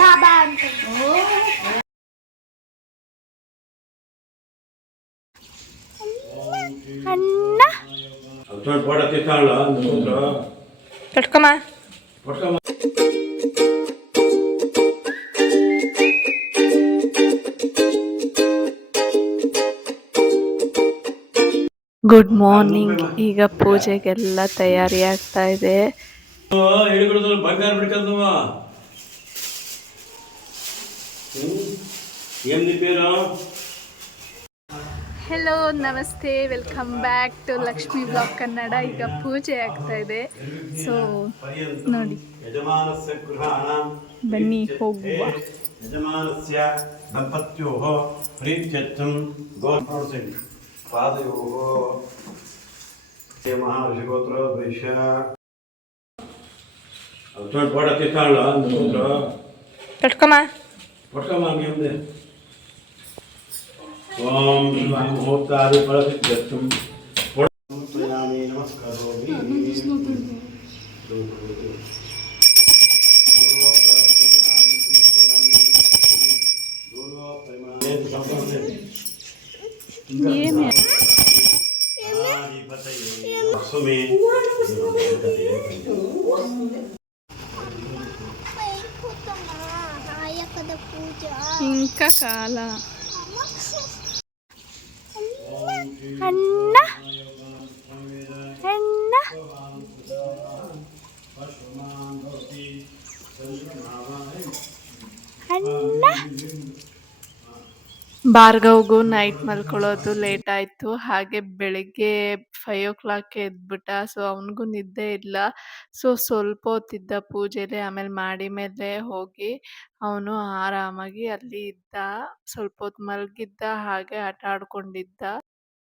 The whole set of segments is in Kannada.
ಬಾಬಾ ಅಂತ ಅಣ್ಣ ಪಟ್ಕಮ್ಮ ಗುಡ್ ಮಾರ್ನಿಂಗ್. ಈಗ ಪೂಜೆಗೆಲ್ಲ ತಯಾರಿ ಆಗ್ತಾ ಇದೆ. ಹೆಲೋ, ನಮಸ್ತೆ, welcome back to Lakshmi blog Kannada. ಈಗ ಪೂಜೆ ಆಗ್ತಾ ಇದೆ. ಸೊ ನೋಡಿ, ಬನ್ನಿ ಹೋಗುವ. ಯಜಮಾನಸ್ಯ ದಂಪತ್ಯೋಃ ಪ್ರೀತ್ಯರ್ಥಂ ಪಾದಯೋಃ ಮಹಾಋಷಿಗೋತ್ರ ವೈಶ್ಯ ಪಟ್ಕಮ್ಮ ಓಂ ಮುಹೂರ್ತಾದಿ ಫಲಸಿದ್ಧ್ಯರ್ಥಂ ಸಮರ್ಪಯಾಮಿ ನಮಸ್ಕರೋಮಿ. ఇంకా కాల అన్న అన్న ಅಣ್ಣ. ಭಾರ್ಗವ್ಗೂ ನೈಟ್ ಮಲ್ಕೊಳ್ಳೋದು ಲೇಟ್ ಆಯಿತು. ಹಾಗೆ ಬೆಳಿಗ್ಗೆ 5 o'clock ಎದ್ಬಿಟ್ಟ. ಸೊ ಅವನಿಗೂ ನಿದ್ದೆ ಇಲ್ಲ. ಸೊ ಸ್ವಲ್ಪ ಹೊತ್ತಿದ್ದ ಪೂಜೆಲೆ. ಆಮೇಲೆ ಮಾಡಿ ಮೇಲೆ ಹೋಗಿ ಅವನು ಆರಾಮಾಗಿ ಅಲ್ಲಿ ಇದ್ದ. ಸ್ವಲ್ಪ ಹೊತ್ತು ಮಲಗಿದ್ದ, ಹಾಗೆ ಆಟ ಆಡ್ಕೊಂಡಿದ್ದ.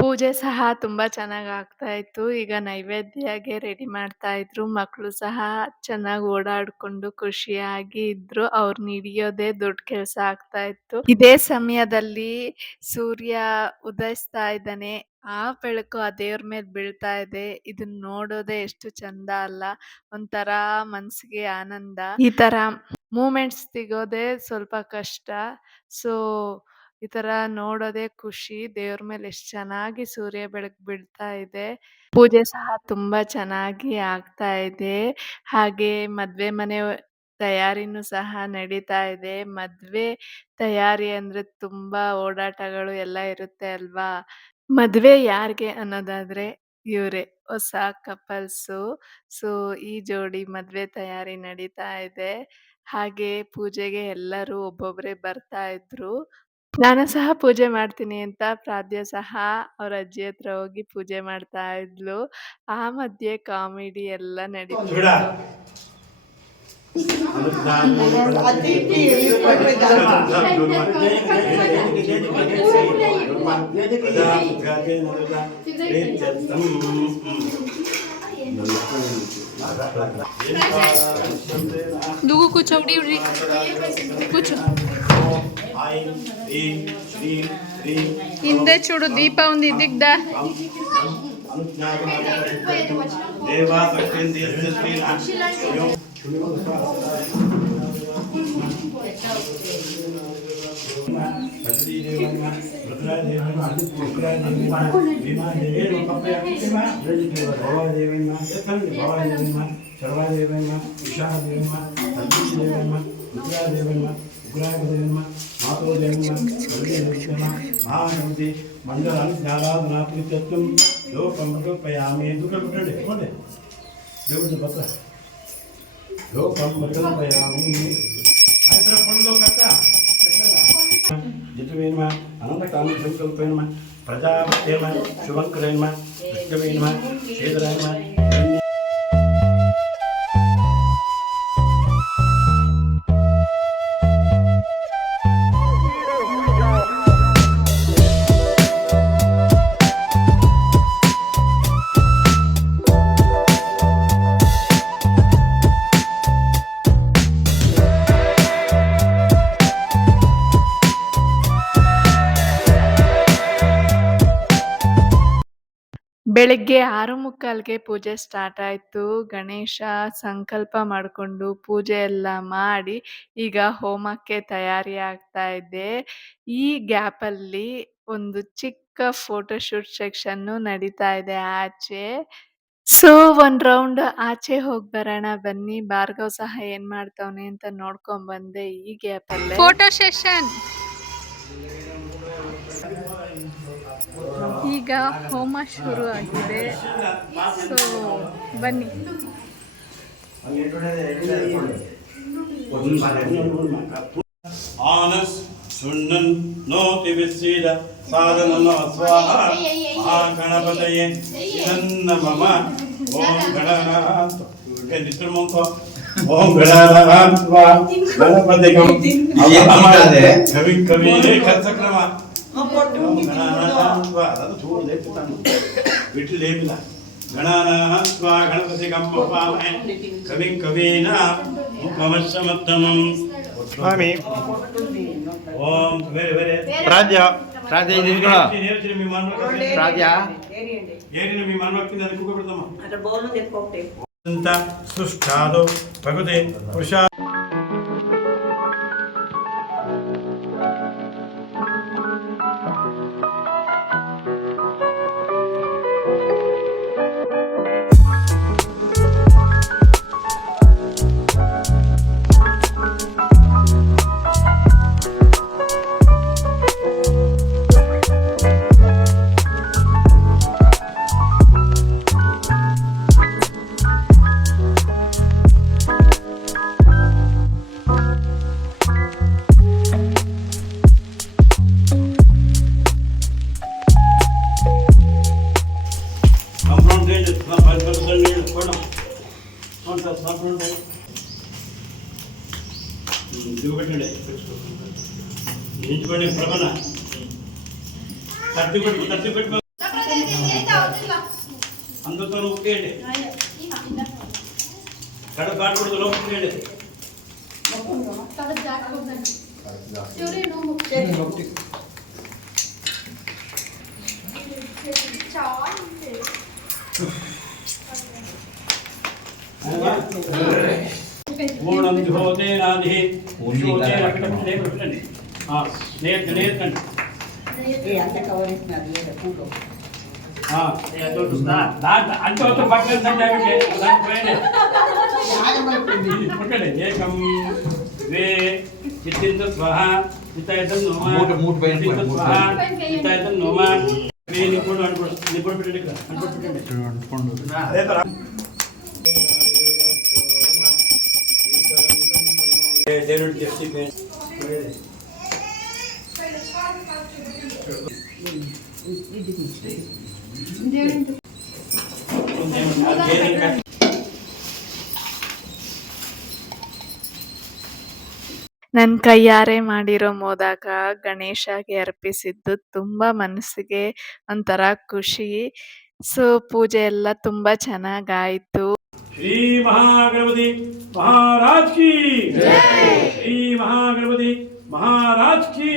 ಪೂಜೆ ಸಹ ತುಂಬ ಚೆನ್ನಾಗಿ ಆಗ್ತಾ ಇತ್ತು. ಈಗ ನೈವೇದ್ಯಗೆ ರೆಡಿ ಮಾಡ್ತಾ ಇದ್ರು. ಮಕ್ಕಳು ಸಹ ಚೆನ್ನಾಗಿ ಓಡಾಡ್ಕೊಂಡು ಖುಷಿಯಾಗಿ ಇದ್ರು. ಅವ್ರನ್ನ ಹಿಡಿಯೋದೇ ದೊಡ್ಡ ಕೆಲಸ ಆಗ್ತಾ ಇತ್ತು. ಇದೇ ಸಮಯದಲ್ಲಿ ಸೂರ್ಯ ಉದಯಿಸ್ತಾ ಇದ್ದಾನೆ. ಆ ಬೆಳಕು ಆ ದೇವ್ರ ಮೇಲೆ ಬೀಳ್ತಾ ಇದೆ. ಇದನ್ನ ನೋಡೋದೇ ಎಷ್ಟು ಚಂದ ಅಲ್ಲ. ಒಂಥರ ಮನ್ಸಿಗೆ ಆನಂದ. ಈ ತರ ಮೂಮೆಂಟ್ಸ್ ಸಿಗೋದೇ ಸ್ವಲ್ಪ ಕಷ್ಟ. ಸೊ ಈ ತರ ನೋಡೋದೇ ಖುಷಿ. ದೇವ್ರ ಮೇಲೆ ಎಷ್ಟು ಚೆನ್ನಾಗಿ ಸೂರ್ಯ ಬೆಳಕು ಬೀಳ್ತಾ ಇದೆ. ಪೂಜೆ ಸಹ ತುಂಬಾ ಚೆನ್ನಾಗಿ ಆಗ್ತಾ ಇದೆ. ಹಾಗೆ ಮದ್ವೆ ಮನೆ ತಯಾರಿನೂ ಸಹ ನಡೀತಾ ಇದೆ. ಮದ್ವೆ ತಯಾರಿ ಅಂದ್ರೆ ತುಂಬಾ ಓಡಾಟಗಳು ಎಲ್ಲ ಇರುತ್ತೆ ಅಲ್ವಾ. ಮದ್ವೆ ಯಾರಿಗೆ ಅನ್ನೋದಾದ್ರೆ ಇವರೇ, ಹೊಸ ಕಪಲ್ಸು. ಸೊ ಈ ಜೋಡಿ ಮದ್ವೆ ತಯಾರಿ ನಡೀತಾ ಇದೆ. ಹಾಗೆ ಪೂಜೆಗೆ ಎಲ್ಲರೂ ಒಬ್ಬೊಬ್ರೆ ಬರ್ತಾ ಇದ್ರು. ನಾನು ಸಹ ಪೂಜೆ ಮಾಡ್ತೀನಿ ಅಂತ ಪ್ರಾದ್ಯ ಸಹ ಅವ್ರ ಅಜ್ಜಿ ಹತ್ರ ಹೋಗಿ ಪೂಜೆ ಮಾಡ್ತಾ ಇದ್ಲು. ಆ ಮಧ್ಯೆ ಕಾಮಿಡಿ ಎಲ್ಲ ನಡೀತಿತ್ತು. दुगु कुछ उड़ी उड़ी कुछ ಹಿಂದೆ చూడు దీప ఉంది దిగ్ద महागणपति मंडलानि ज्ञानादना प्रीत्यर्थं लोकं कल्पयामि. दुःखपट्टे कोडे దేవుడి పత్ర లోకం కల్పయామి. ఐత్ర పండ్లు కట్ట జితవేనమ అనంతకామ సంకల్పేనమ ప్రజాపతేమ శుభంకరేనమ విష్ణువేనమ శ్రీధరాయనమ. ಬೆಳಗ್ಗೆ 6:45ಗೆ ಪೂಜೆ ಸ್ಟಾರ್ಟ್ ಆಯಿತು. ಗಣೇಶ ಸಂಕಲ್ಪ ಮಾಡಿಕೊಂಡು ಪೂಜೆ ಎಲ್ಲ ಮಾಡಿ ಈಗ ಹೋಮಕ್ಕೆ ತಯಾರಿ ಆಗ್ತಾ ಇದೆ. ಈ ಗ್ಯಾಪಲ್ಲಿ ಒಂದು ಚಿಕ್ಕ ಫೋಟೋಶೂಟ್ ಸೆಕ್ಷನ್ನು ನಡೀತಾ ಇದೆ ಆಚೆ. ಸೊ ಒಂದ್ ರೌಂಡ್ ಆಚೆ ಹೋಗಿ ಬರೋಣ ಬನ್ನಿ. ಭಾರ್ಗವ್ ಸಹ ಏನ್ ಮಾಡ್ತಾವನೆ ಅಂತ ನೋಡ್ಕೊಂಡ್ ಬಂದೆ ಈ ಗ್ಯಾಪಲ್ಲೇ. Photo session. ಈಗ ಹೋಮ ಶುರು ಆಗಿದೆ. ಸೊ ಬನ್ನಿ. ಆನಸ್ ಸುಣ್ಣನ್ ನೋತಿ ವಿಶ್ರೀದ ಸಾಧನ ಸ್ವಾಹ ಮಹಾಗಣಪತಯೇ ನನ್ನ ಮಮ ಓಂ ಗಣನಾಥ ನಿತ್ರಮಂಕ ಓಂ ಗಣನಾಥ ಗಣಪತಿ ಕವಿ ಕವಿ ಕರ್ಸಕ್ರಮ ಅದು ಚೂರು ಲೇಪಿತಾನು ಬಿಟ್ಟು ಲೇಪಿಲ್ಲ ಗಣನಾಥ ಗಣಪತಿ ಕಂಬಪಾಮೆ ಕವಿ ಕವೀನ ಮುಖಮಶ್ರಮತ್ತಮಂ ಸ್ವಾಮಿ ಓಂ ಬೇರೆ ಬೇರೆ ರಾಜ್ಯ ರಾಜ್ಯ ರಾಜ್ಯ ಏನಿನ మీ మనవక్కింది అది కుక్క పెడతామా అట బోలు తెక్కోటే అంత సుష్టాదో భగవతే పురుషా నించుకోండి ప్రబన తట్టి పెట్టి అందరితో ఒకేయండి కడ కాటకూడదు లోపలికేయండి పూర్ణం జ్యోతేనాధి జ్యోతే రకటండి పెట్టండి నేర్కండి అంత పక్కన ఏకం వే చిత్తింత స్వహ చిత్తాయతం నోమ చిత్తింత స్వహ చిత్తాయతం నోమ వే నిపుణ నిపుణ పెట్టండి దేవుడి చేసి ನನ್ನ ಕೈಯಾರೆ ಮಾಡಿರೋ ಮೋದಕ ಗಣೇಶಗೆ ಅರ್ಪಿಸಿದ್ದು ತುಂಬಾ ಮನಸ್ಸಿಗೆ ಒಂಥರ ಖುಷಿ. ಸೊ ಪೂಜೆ ಎಲ್ಲ ತುಂಬಾ ಚೆನ್ನಾಗಾಯ್ತು. ಶ್ರೀ ಮಹಾಗಣಪತಿ ಮಹಾರಾಜ್ ಕಿ ಜೈ. ಶ್ರೀ ಮಹಾಗಣಪತಿ ಮಹಾರಾಜ್ ಕಿ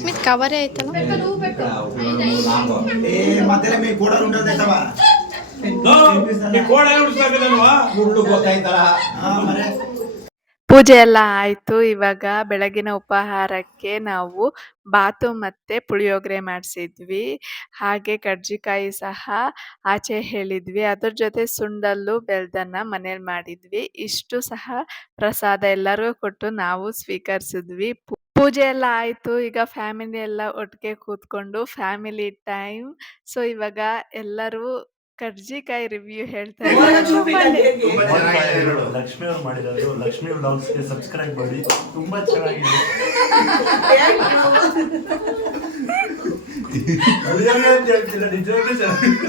ಸ್ಮಿತ್ ಕವರೇ ಆಯ್ತಲ್ಲ. ಪೂಜೆ ಎಲ್ಲ ಆಯ್ತು. ಇವಾಗ ಬೆಳಗಿನ ಉಪಹಾರಕ್ಕೆ ನಾವು ಬಾತು ಮತ್ತೆ ಪುಳಿಯೋಗರೆ ಮಾಡಿಸಿದ್ವಿ. ಹಾಗೆ ಕರ್ಜಿಕಾಯಿ ಸಹ ಆಚೆ ಹೇಳಿದ್ವಿ. ಅದ್ರ ಜೊತೆ ಸುಂಡಲ್ಲು ಬೆಲ್ದನ್ನ ಮನೇಲಿ ಮಾಡಿದ್ವಿ. ಇಷ್ಟು ಸಹ ಪ್ರಸಾದ ಎಲ್ಲರಿಗೂ ಕೊಟ್ಟು ನಾವು ಸ್ವೀಕರಿಸಿದ್ವಿ. ಪೂಜೆ ಎಲ್ಲ ಆಯ್ತು. ಈಗ ಫ್ಯಾಮಿಲಿ ಎಲ್ಲ ಒಟ್ಟಿಗೆ ಕೂತ್ಕೊಂಡು ಫ್ಯಾಮಿಲಿ ಟೈಮ್. ಸೊ ಇವಾಗ ಎಲ್ಲರೂ ಕರ್ಜಿಕಾಯಿ ರಿವ್ಯೂ ಹೇಳ್ತಾರೆ. ಲಕ್ಷ್ಮಿ ಅವ್ರು ಮಾಡಿರೋದು. ಲಕ್ಷ್ಮಿ ವ್ಲಾಗ್ಸ್ಗೆ ಸಬ್ಸ್ಕ್ರೈಬ್ ಮಾಡಿ. ತುಂಬಾ ಚೆನ್ನಾಗಿದೆ. ವಿಡಿಯೋಗೆ ಅಂತ ಹೇಳ್ತಿಲ್ಲ, ನಿಜವಾಗ್ಲೂ ಚೆನ್ನಾಗಿದೆ.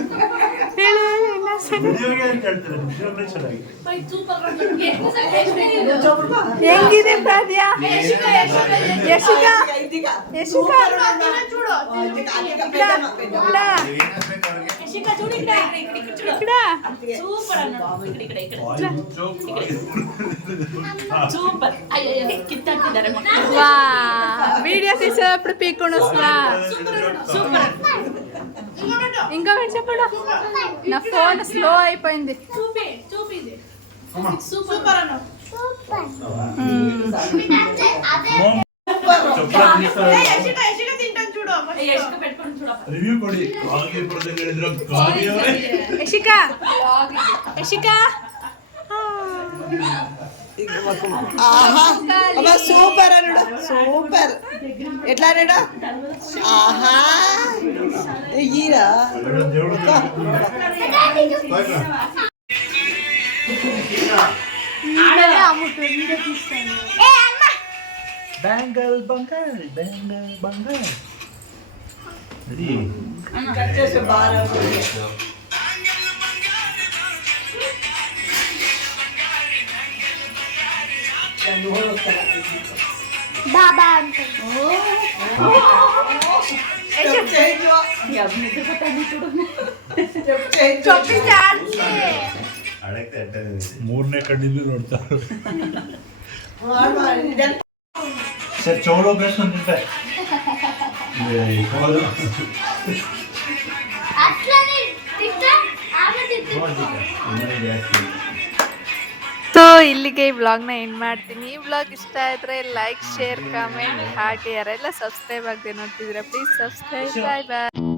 ವಿಡಿಯೋಗೆ ಅಂತ ಹೇಳ್ತಿಲ್ಲ, ನಿಜವಾಗ್ಲೂ ಚೆನ್ನಾಗಿದೆ. ಹೆಂಗಿದೆ ಪ್ರಾದ್ಯಾ? ಯಶಿಕಾ ಯಶಿಕಾ సూపర్ అయ్యో కిత్తాకిದ್ದಾರೆ వా వీడియో తీసేటప్పుడు పీక్కొని వస్తా సూపర్ ఇంకా చెప్పడు నా ఫోన్ స్లో అయిపోయింది చూపిది సూపర్ అన్న ರಿವ್ಯೂ ಕೊಡಿ ಕಾಗೆ ಪರದಲ್ಲಿ ಹೇಳಿದ್ರು ಕಾಗೆ ಯಶಿಕಾ ಯಶಿಕಾ సూపర్ అనుడు సూపర్ ఎట్లా అనుడు ఆహా ఈరా ಬ್ಯಾಂಗಲ್ ಬಂಗಾರ ಬ್ಯಾಂಗಲ್ ಬಂಗಾರ ರೆಡಿ బాబా అంటే ಮೂರನೇ ಕಣ್ಣಿಂದ ನೋಡ್ತಾರೆ ಸರ್ ಚೌಳ ಬೇಸ್ಕೊಂಡ್ರೆ అట్లనే తిట్టా ఆమె తిట్టు ಸೊ ಇಲ್ಲಿಗೆ ಈ ವ್ಲಾಗ್ನ ಎಂಡ್ ಮಾಡ್ತೀನಿ ಈ ವ್ಲಾಗ್ ಇಷ್ಟ ಆದರೆ ಲೈಕ್ ಶೇರ್ ಕಾಮೆಂಟ್ ಹಾಗೆ ಯಾರೆಲ್ಲ ಸಬ್ಸ್ಕ್ರೈಬ್ ಆಗದೆ ನೋಡ್ತಿದ್ರೆ ಪ್ಲೀಸ್ ಸಬ್ಸ್ಕ್ರೈಬ್ ಬಾಯ್ ಬಾಯ್